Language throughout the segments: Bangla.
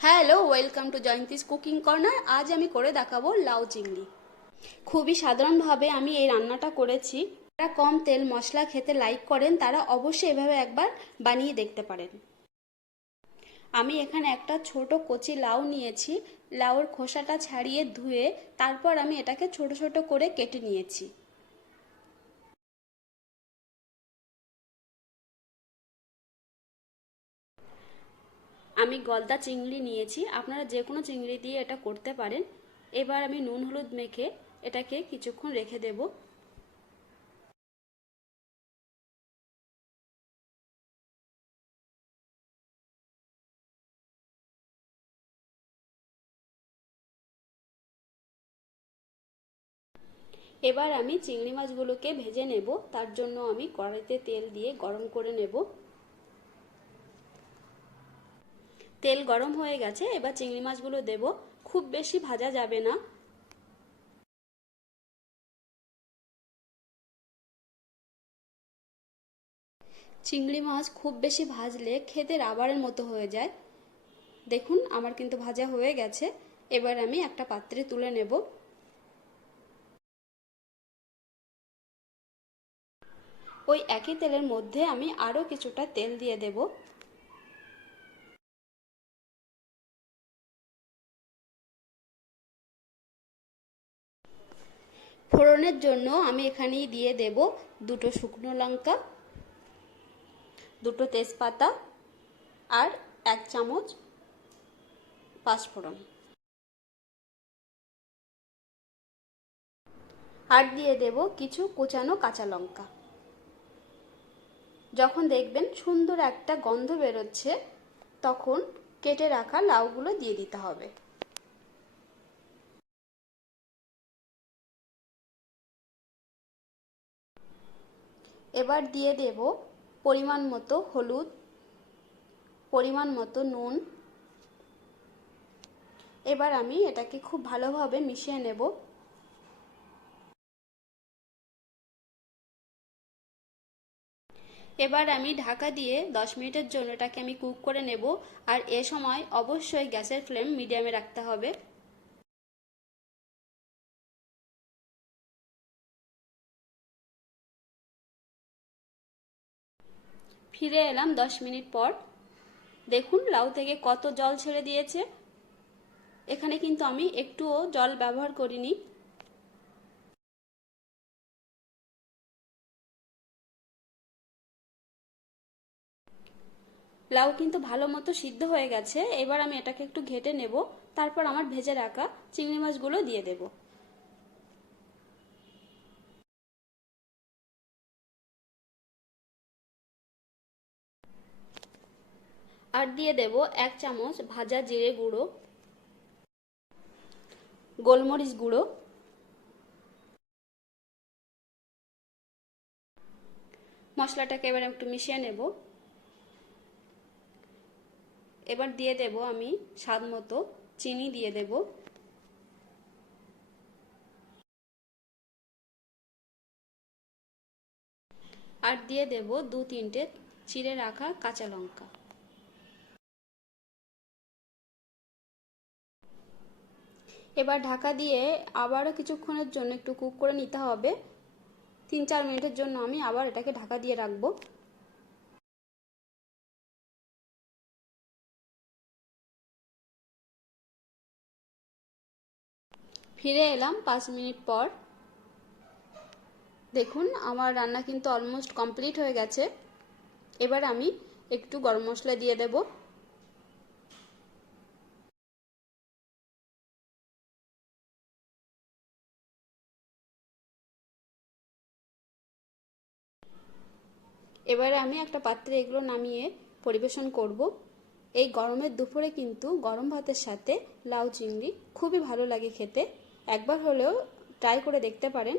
Hello, welcome to Jayanti's cooking corner. আজ আমি করে দেখাবো লাউ চিংড়ি। খুবই সাধারণভাবে আমি এই রান্নাটা করেছি। যারা কম তেল মশলা খেতে লাইক করেন তারা অবশ্যই এভাবে একবার বানিয়ে দেখতে পারেন। আমি এখানে একটা ছোট কচি লাউ নিয়েছি। লাউর খোসাটা ছাড়িয়ে ধুয়ে তারপর আমি এটাকে ছোট ছোট করে কেটে নিয়েছি। আমি গলদা চিংড়ি নিয়েছি, আপনারা যে কোনো চিংড়ি দিয়ে এটা করতে পারেন। এবার আমি নুন হলুদ মেখে এটাকে কিছুক্ষণ রেখে দেব। এবার আমি চিংড়ি মাছগুলোকে ভেজে নেব। তার জন্য আমি কড়াইতে তেল দিয়ে গরম করে নেব। তেল গরম হয়ে গেছে, এবার চিংড়ি মাছগুলো দেব। খুব বেশি ভাজা যাবে না। চিংড়ি মাছ খুব বেশি ভাজলে খেতে রাবারের মতো হয়ে যায়। দেখুন আমার কিন্তু ভাজা হয়ে গেছে। এবার আমি একটা পাত্রে তুলে নেব। ওই একই তেলের মধ্যে আমি আরও কিছুটা তেল দিয়ে দেব। ফোড়নের জন্য আমি এখানেই দিয়ে দেব দুটো শুকনো লঙ্কা, দুটো তেজপাতা আর 1 চামচ পাঁচফোড়ন, আর দিয়ে দেব কিছু কোচানো কাঁচা লঙ্কা। যখন দেখবেন সুন্দর একটা গন্ধ বেরোচ্ছে তখন কেটে রাখা লাউগুলো দিয়ে দিতে হবে। এবার দিয়ে দেব পরিমাণ মতো হলুদ, পরিমাণ মতো নুন। এবার আমি এটাকে খুব ভালোভাবে মিশিয়ে নেব। এবার আমি ঢাকা দিয়ে 10 মিনিটের জন্য এটাকে আমি কুক করে নেব। আর এ সময় অবশ্যই গ্যাসের ফ্লেম মিডিয়ামে রাখতে হবে। ফিরে এলাম 10 মিনিট পর। দেখুন লাউ থেকে কত জল ছেড়ে দিয়েছে। এখানে কিন্তু আমি একটুও জল ব্যবহার করিনি। লাউ কিন্তু ভালো মতো সিদ্ধ হয়ে গেছে। এবার আমি এটাকে একটু ঘেটে নেব। তারপর আমার ভেজে রাখা চিংড়ি মাছগুলো দিয়ে দেব। আর দিয়ে দেব 1 চামচ ভাজা জিরে গুঁড়ো, গোলমরিচ গুঁড়ো, মশলাটাকে এবার একটু মিশিয়ে নেব। এবার দিয়ে দেব আমি স্বাদ মতো চিনি দিয়ে দেব। আর দিয়ে দেব 2-3টে চিড়ে রাখা কাঁচা লঙ্কা। এবার ঢাকা দিয়ে আবারও কিছুক্ষণের জন্য একটু কুক করে নিতে হবে। 3-4 মিনিটের জন্য আমি আবার এটাকে ঢাকা দিয়ে রাখবো। ফিরে এলাম 5 মিনিট পর। দেখুন আমার রান্না কিন্তু অলমোস্ট কমপ্লিট হয়ে গেছে। এবার আমি একটু গরম মশলা দিয়ে দেব। এবারে আমি একটা পাত্রে এগুলো নামিয়ে পরিবেশন করব। এই গরমের দুপুরে কিন্তু গরম ভাতের সাথে লাউ চিংড়ি খুবই ভালো লাগে খেতে। একবার হলেও ট্রাই করে দেখতে পারেন।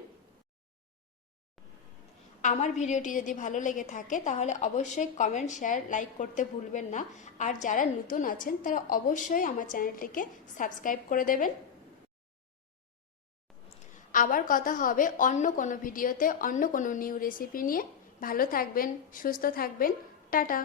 আমার ভিডিওটি যদি ভালো লেগে থাকে তাহলে অবশ্যই কমেন্ট, শেয়ার, লাইক করতে ভুলবেন না। আর যারা নতুন আছেন তারা অবশ্যই আমার চ্যানেলটিকে সাবস্ক্রাইব করে দেবেন। আবার কথা হবে অন্য কোনো ভিডিওতে অন্য কোনো নিউ রেসিপি নিয়ে। ভালো থাকবেন, সুস্থ থাকবেন। টাটা।